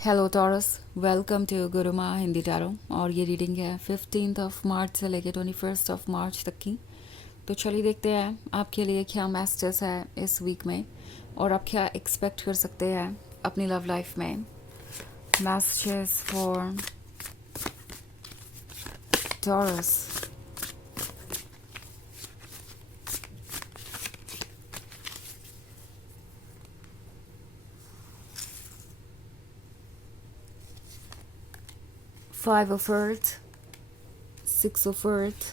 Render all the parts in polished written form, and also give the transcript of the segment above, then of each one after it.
Hello Taurus, welcome to Guruma Hindi tarot. और ये reading है 15 मार्च से लेकर 21 मार्च तक की। तो चलिए देखते हैं आपके लिए क्या मैसेजेस है इस वीक में और आप क्या एक्सपेक्ट कर सकते हैं अपनी लव लाइफ में। Messages for taurus. 5 of Earth, 6 of Earth,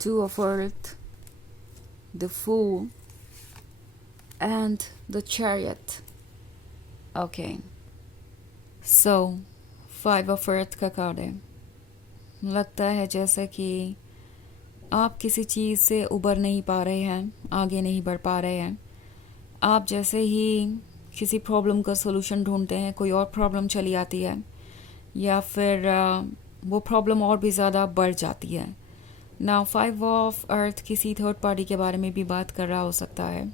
2 of Earth, the Fool and the Chariot. Okay, so 5 of Earth का कार्ड है। लगता है जैसे कि आप किसी चीज़ से उबर नहीं पा रहे हैं, आगे नहीं बढ़ पा रहे हैं। आप जैसे ही किसी प्रॉब्लम का सोल्यूशन ढूंढते हैं, कोई और प्रॉब्लम चली आती है या फिर वो प्रॉब्लम और भी ज़्यादा बढ़ जाती है। नाउ 5 ऑफ अर्थ किसी थर्ड पार्टी के बारे में भी बात कर रहा हो सकता है,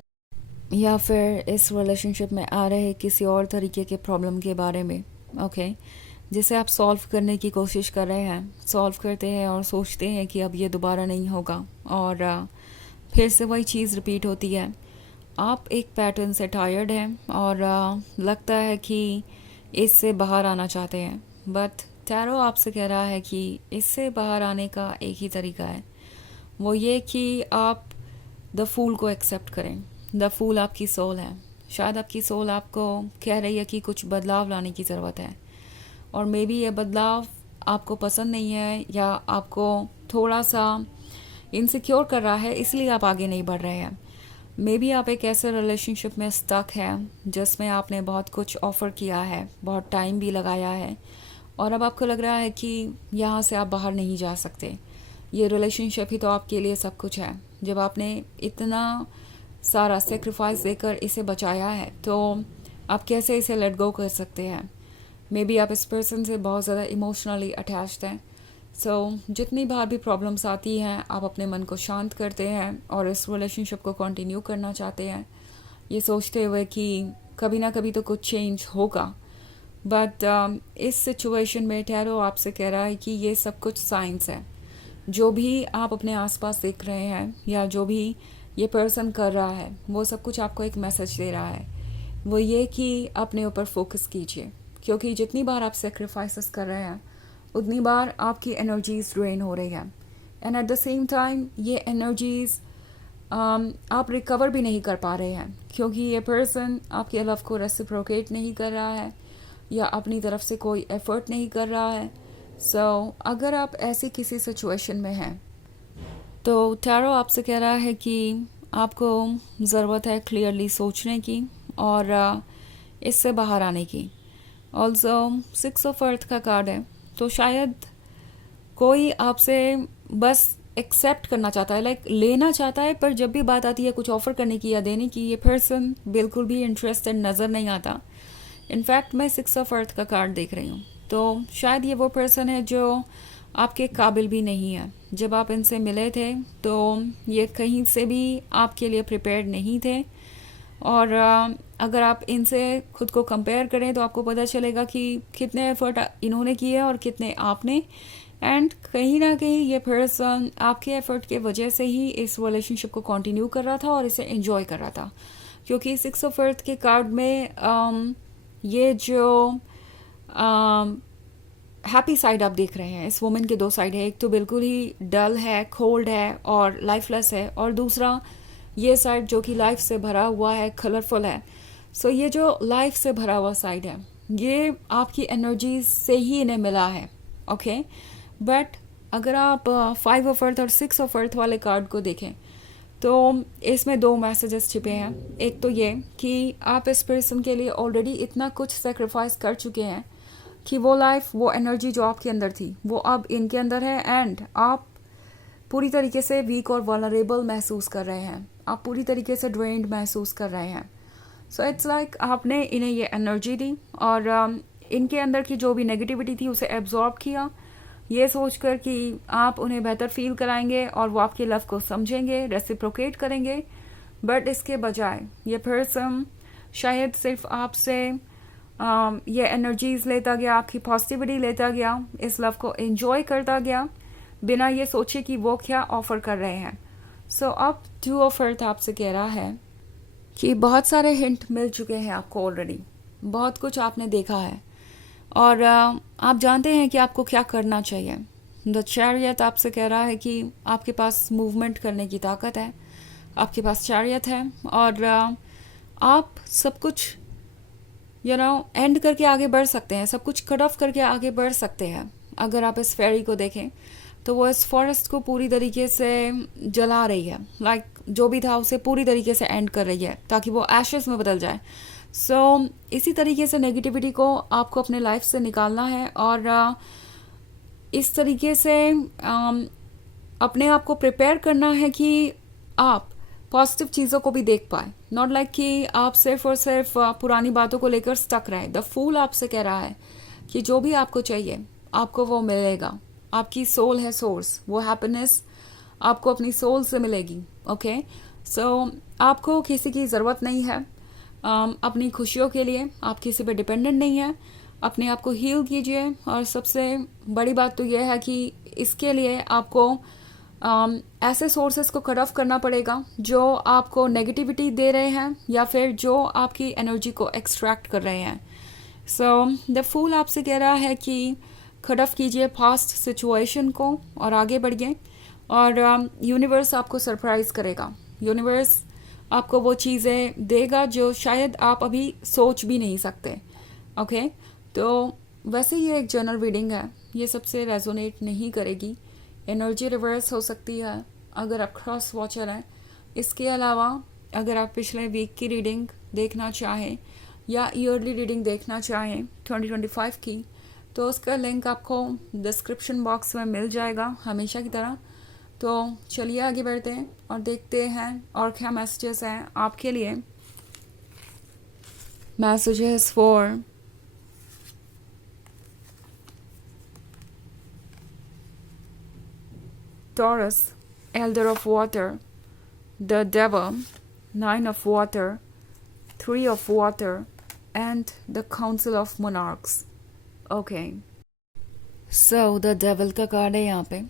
या फिर इस रिलेशनशिप में आ रहे किसी और तरीके के प्रॉब्लम के बारे में। ओके, जिसे आप सॉल्व करने की कोशिश कर रहे हैं, सॉल्व करते हैं और सोचते हैं कि अब ये दोबारा नहीं होगा, और फिर से वही चीज़ रिपीट होती है। आप एक पैटर्न से टायर्ड हैं और लगता है कि इससे बाहर आना चाहते हैं, बट टैरो आपसे कह रहा है कि इससे बाहर आने का एक ही तरीका है, वो ये कि आप द फूल को एक्सेप्ट करें। द फूल आपकी सोल है। शायद आपकी सोल आपको कह रही है कि कुछ बदलाव लाने की ज़रूरत है, और मे बी ये बदलाव आपको पसंद नहीं है या आपको थोड़ा सा इनसिक्योर कर रहा है, इसलिए आप आगे नहीं बढ़ रहे हैं। मे बी आप एक ऐसे रिलेशनशिप में स्टक हैं जिसमें आपने बहुत कुछ ऑफ़र किया है, बहुत टाइम भी लगाया है, और अब आपको लग रहा है कि यहाँ से आप बाहर नहीं जा सकते। ये रिलेशनशिप ही तो आपके लिए सब कुछ है। जब आपने इतना सारा सेक्रीफाइस देकर इसे बचाया है, तो आप कैसे इसे लेट गो कर सकते हैं। मे बी आप इस पर्सन से बहुत ज़्यादा इमोशनली अटैच्ड हैं। जितनी बार भी प्रॉब्लम्स आती हैं, आप अपने मन को शांत करते हैं और इस रिलेशनशिप को कंटिन्यू करना चाहते हैं, ये सोचते हुए कि कभी ना कभी तो कुछ चेंज होगा। बट इस सिचुएशन में टैरो आपसे कह रहा है कि ये सब कुछ साइंस है। जो भी आप अपने आसपास देख रहे हैं या जो भी ये पर्सन कर रहा है, वो सब कुछ आपको एक मैसेज दे रहा है। वो ये कि अपने ऊपर फोकस कीजिए, क्योंकि जितनी बार आप सेक्रीफाइसेस कर रहे हैं, उतनी बार आपकी एनर्जीज ड्रेन हो रही है, and at the same time ये एनर्जीज आप रिकवर भी नहीं कर पा रहे हैं, क्योंकि ये पर्सन आपके लव को रेसिप्रोकेट नहीं कर रहा है या अपनी तरफ से कोई एफर्ट नहीं कर रहा है। अगर आप ऐसी किसी सिचुएशन में हैं, तो टैरो आपसे कह रहा है कि आपको ज़रूरत है क्लियरली सोचने की और इससे बाहर आने की। ऑल्सो 6 ऑफ अर्थ का कार्ड है, तो शायद कोई आपसे बस एक्सेप्ट करना चाहता है, लाइक लेना चाहता है, पर जब भी बात आती है कुछ ऑफर करने की या देने की, ये पर्सन बिल्कुल भी इंटरेस्टेड नज़र नहीं आता। इनफैक्ट मैं 6 ऑफ अर्थ का कार्ड देख रही हूँ, तो शायद ये वो पर्सन है जो आपके काबिल भी नहीं है। जब आप इनसे मिले थे तो ये कहीं से भी आपके लिए प्रिपेयर्ड नहीं थे, और अगर आप इनसे खुद को कंपेयर करें तो आपको पता चलेगा कि कितने एफर्ट इन्होंने किए और कितने आपने, एंड कहीं ना कहीं ये पर्सन आपके एफर्ट के वजह से ही इस रिलेशनशिप को कंटिन्यू कर रहा था और इसे एंजॉय कर रहा था। क्योंकि 6 ऑफ अर्थ के कार्ड में ये जो हैप्पी साइड आप देख रहे हैं, इस वुमेन के दो साइड है। एक तो बिल्कुल ही डल है, कोल्ड है और लाइफलेस है, और दूसरा ये साइड जो कि लाइफ से भरा हुआ है, कलरफुल है। ये जो लाइफ से भरा हुआ साइड है, ये आपकी एनर्जी से ही इन्हें मिला है। ओके, बट अगर आप 5 ऑफ अर्थ और 6 ऑफ अर्थ वाले कार्ड को देखें, तो इसमें दो मैसेजेस छिपे हैं। एक तो ये कि आप इस पर्सन के लिए ऑलरेडी इतना कुछ सेक्रीफाइस कर चुके हैं कि वो लाइफ, वो एनर्जी जो आपके अंदर थी, वो अब इनके अंदर है, एंड आप पूरी तरीके से वीक और वल्नरेबल महसूस कर रहे हैं। आप पूरी तरीके से ड्रेन्ड महसूस कर रहे हैं। इट्स लाइक आपने इन्हें ये एनर्जी दी और इनके अंदर की जो भी नेगेटिविटी थी उसे एब्जॉर्ब किया, ये सोचकर कि आप उन्हें बेहतर फील कराएंगे और वो आपके लव को समझेंगे, रेसिप्रोकेट करेंगे। बट इसके बजाय ये पर्सन शायद सिर्फ आपसे ये एनर्जीज लेता गया, आपकी पॉजिटिविटी लेता गया, इस लव को एंजॉय करता गया बिना ये सोचे कि वो क्या ऑफर कर रहे हैं. सो अब टू ऑफ अर्थ आपसे कह रहा है कि बहुत सारे हिंट मिल चुके हैं आपको ऑलरेडी, बहुत कुछ आपने देखा है और आप जानते हैं कि आपको क्या करना चाहिए. द चैरियट आपसे कह रहा है कि आपके पास मूवमेंट करने की ताकत है, आपके पास चैरियट है और आप सब कुछ एंड करके आगे बढ़ सकते हैं, सब कुछ कट ऑफ करके आगे बढ़ सकते हैं. अगर आप इस फेरी को देखें तो वो इस फॉरेस्ट को पूरी तरीके से जला रही है, लाइक जो भी था उसे पूरी तरीके से एंड कर रही है ताकि वो एशेस में बदल जाए. सो इसी तरीके से नेगेटिविटी को आपको अपने लाइफ से निकालना है और इस तरीके से अपने आप को प्रिपेयर करना है कि आप पॉजिटिव चीज़ों को भी देख पाए. नॉट लाइक कि आप सिर्फ और सिर्फ पुरानी बातों को लेकर स्टक रहे. द फूल आपसे कह रहा है कि जो भी आपको चाहिए आपको वो मिलेगा. आपकी सोल है सोर्स, वो हैप्पीनेस आपको अपनी सोल से मिलेगी. ओके, सो आपको किसी की ज़रूरत नहीं है अपनी खुशियों के लिए, आप किसी पे डिपेंडेंट नहीं है. अपने आप को हील कीजिए और सबसे बड़ी बात तो यह है कि इसके लिए आपको ऐसे सोर्सेस को कट ऑफ करना पड़ेगा जो आपको नेगेटिविटी दे रहे हैं या फिर जो आपकी एनर्जी को एक्सट्रैक्ट कर रहे हैं. सो द फूल आपसे कह रहा है कि कट ऑफ कीजिए पास्ट सिचुएशन को और आगे बढ़िए और यूनिवर्स आपको सरप्राइज करेगा. यूनिवर्स आपको वो चीज़ें देगा जो शायद आप अभी सोच भी नहीं सकते. ओके, तो वैसे ये एक जनरल रीडिंग है, ये सबसे रेजोनेट नहीं करेगी. एनर्जी रिवर्स हो सकती है अगर आप क्रॉस वॉचर हैं. इसके अलावा अगर आप पिछले वीक की रीडिंग देखना चाहें या ईयरली रीडिंग देखना चाहें 2025 की, तो उसका लिंक आपको डिस्क्रिप्शन बॉक्स में मिल जाएगा हमेशा की तरह. तो चलिए आगे बढ़ते हैं और देखते हैं और क्या मैसेजेस हैं आपके लिए. Messages for Taurus, Elder of Water, the Devil, Nine of Water, Three of Water, and the Council of Monarchs. Okay. So the Devil का कार्ड है यहाँ पे.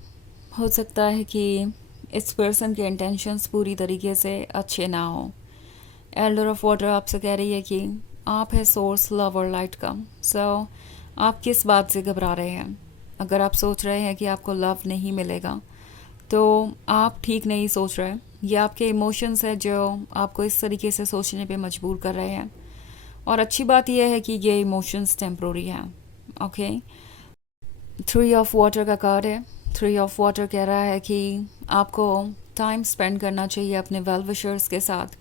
हो सकता है कि इस पर्सन के इंटेंशंस पूरी तरीके से अच्छे ना हो. एल्डर ऑफ वाटर आपसे कह रही है कि आप है सोर्स लव और लाइट का. सो आप किस बात से घबरा रहे हैं? अगर आप सोच रहे हैं कि आपको लव नहीं मिलेगा तो आप ठीक नहीं सोच रहे. ये आपके इमोशंस है जो आपको इस तरीके से सोचने पे मजबूर कर रहे हैं. और अच्छी बात यह है कि ये इमोशंस टेम्प्रोरी हैं. ओके, थ्री ऑफ वाटर का कार्ड है. थ्री ऑफ वाटर कह रहा है कि आपको टाइम स्पेंड करना चाहिए अपने वेल विशर्स के साथ,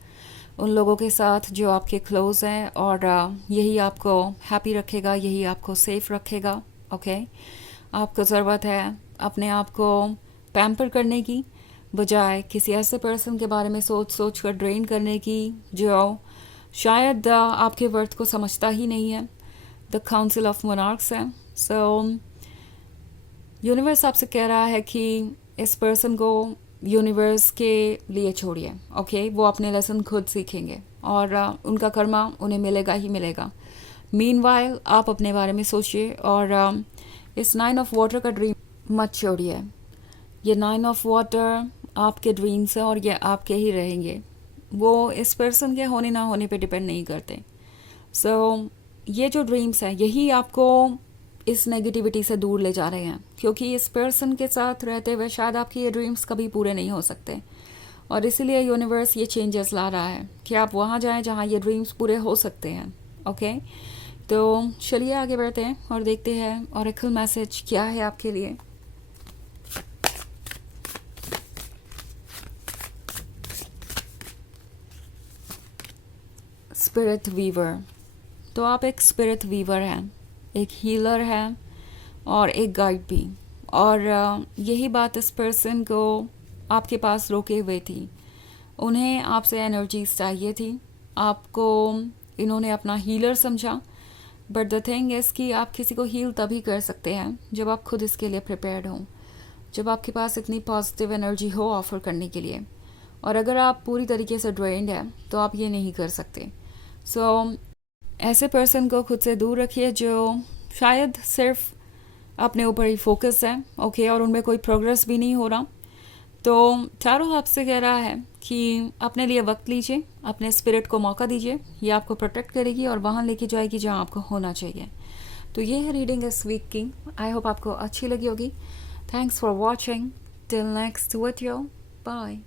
उन लोगों के साथ जो आपके क्लोज हैं और यही आपको हैप्पी रखेगा, यही आपको सेफ रखेगा. ओके, आपको ज़रूरत है अपने आप को पैम्पर करने की बजाय किसी ऐसे पर्सन के बारे में सोच सोच कर ड्रेन करने की जो शायद आपके वर्थ को समझता ही नहीं है. द काउंसिल ऑफ मोनार्क्स है. सो यूनिवर्स आपसे कह रहा है कि इस पर्सन को यूनिवर्स के लिए छोड़िए. ओके, वो अपने लेसन खुद सीखेंगे और उनका कर्मा उन्हें मिलेगा ही मिलेगा. मीनवाइल आप अपने बारे में सोचिए और इस नाइन ऑफ वाटर का ड्रीम मत छोड़िए. ये नाइन ऑफ वाटर आपके ड्रीम्स हैं और ये आपके ही रहेंगे. वो इस पर्सन के होने ना होने पे डिपेंड नहीं करते. सो ये जो ड्रीम्स हैं यही आपको इस नेगेटिविटी से दूर ले जा रहे हैं, क्योंकि इस पर्सन के साथ रहते हुए शायद आपके ये ड्रीम्स कभी पूरे नहीं हो सकते. और इसीलिए यूनिवर्स ये चेंजेस ला रहा है कि आप वहाँ जाएं जहाँ ये ड्रीम्स पूरे हो सकते हैं. ओके, तो चलिए आगे बढ़ते हैं और देखते हैं ऑरेकल मैसेज क्या है आपके लिए. Spirit weaver. तो आप एक स्पिरिट वीवर हैं, एक हीलर हैं और एक गाइड भी. और यही बात इस पर्सन को आपके पास रोके हुए थी. उन्हें आपसे एनर्जीज चाहिए थी, आपको इन्होंने अपना हीलर समझा. बट द थिंग इज़ कि आप किसी को हील तभी कर सकते हैं जब आप खुद इसके लिए प्रिपेयर्ड हों, जब आपके पास इतनी पॉजिटिव एनर्जी हो ऑफर करने के लिए. और अगर आप पूरी तरीके से ड्रेन्ड हैं तो आप ये नहीं कर सकते. सो ऐसे पर्सन को खुद से दूर रखिए जो शायद सिर्फ अपने ऊपर ही फोकस है, ओके, और उनमें कोई प्रोग्रेस भी नहीं हो रहा। तो चारों आपसे कह रहा है कि अपने लिए वक्त लीजिए, अपने स्पिरिट को मौका दीजिए, ये आपको प्रोटेक्ट करेगी और वहाँ लेके जाएगी जहाँ आपको होना चाहिए। तो ये है रीडिंग इस वीक की। आई होप आपको अच्छी लगी होगी। Thanks for watching. Till next video, bye.